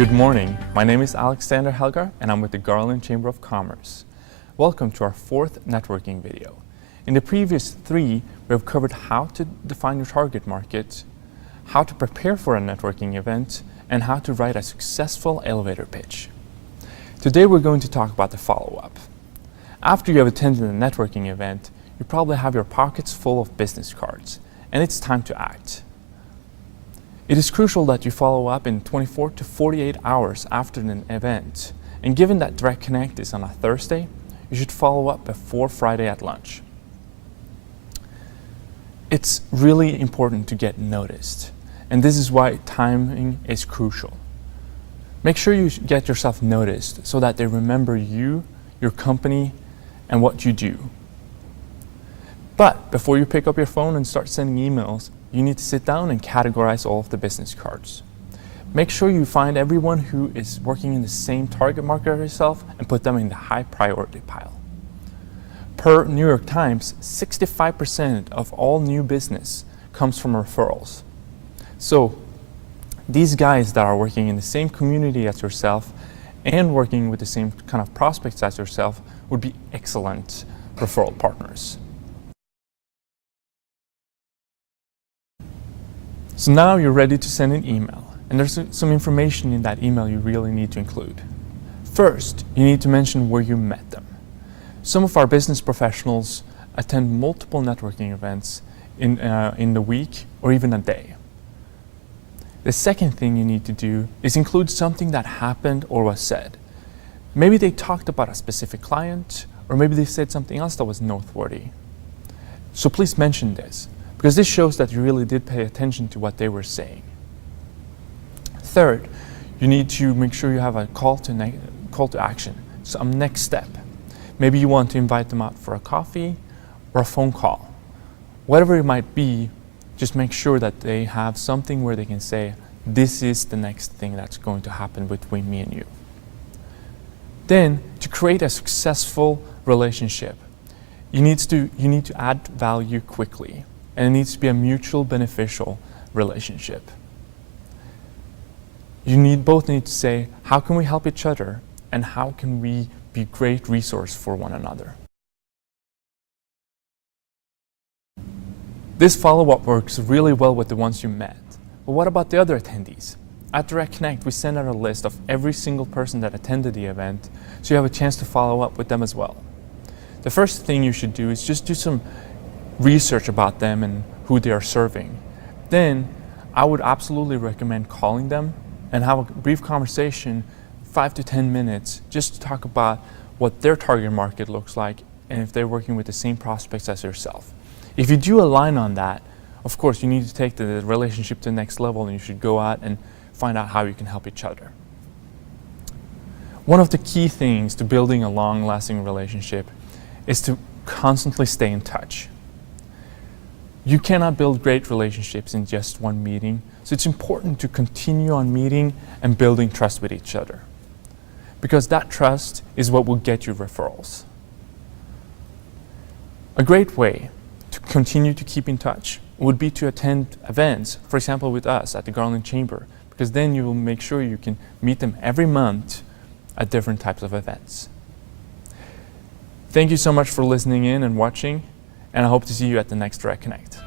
Good morning, my name is Alexander Helgar and I'm with the Garland Chamber of Commerce. Welcome to our fourth networking video. In the previous three, we have covered how to define your target market, how to prepare for a networking event, and how to write a successful elevator pitch. Today we're going to talk about the follow-up. After you have attended a networking event, you probably have your pockets full of business cards, and it's time to act. It is crucial that you follow up in 24 to 48 hours after an event, and given that Direct Connect is on a Thursday, you should follow up before Friday at lunch. It's really important to get noticed, and this is why timing is crucial. Make sure you get yourself noticed so that they remember you, your company, and what you do. But before you pick up your phone and start sending emails, you need to sit down and categorize all of the business cards. Make sure you find everyone who is working in the same target market as yourself and put them in the high priority pile. Per New York Times, 65% of all new business comes from referrals. So these guys that are working in the same community as yourself and working with the same kind of prospects as yourself would be excellent referral partners. So now you're ready to send an email, and there's some information in that email you really need to include. First, you need to mention where you met them. Some of our business professionals attend multiple networking events in the week or even a day. The second thing you need to do is include something that happened or was said. Maybe they talked about a specific client, or maybe they said something else that was noteworthy. So please mention this, because this shows that you really did pay attention to what they were saying. Third, you need to make sure you have a call to action, some next step. Maybe you want to invite them out for a coffee or a phone call. Whatever it might be, just make sure that they have something where they can say, this is the next thing that's going to happen between me and you. Then, to create a successful relationship, you need to add value quickly. And it needs to be a mutual beneficial relationship. You both need to say, how can we help each other, and how can we be a great resource for one another? This follow-up works really well with the ones you met. But what about the other attendees? At Direct Connect, we send out a list of every single person that attended the event, so you have a chance to follow up with them as well. The first thing you should do is just do some research about them and who they are serving. Then I would absolutely recommend calling them and have a brief conversation, 5 to 10 minutes, just to talk about what their target market looks like and if they're working with the same prospects as yourself. If you do align on that, of course you need to take the relationship to the next level, and you should go out and find out how you can help each other. One of the key things to building a long-lasting relationship is to constantly stay in touch. You cannot build great relationships in just one meeting, so it's important to continue on meeting and building trust with each other, because that trust is what will get you referrals. A great way to continue to keep in touch would be to attend events, for example with us at the Garland Chamber, because then you will make sure you can meet them every month at different types of events. Thank you so much for listening in and watching, and I hope to see you at the next Direct Connect.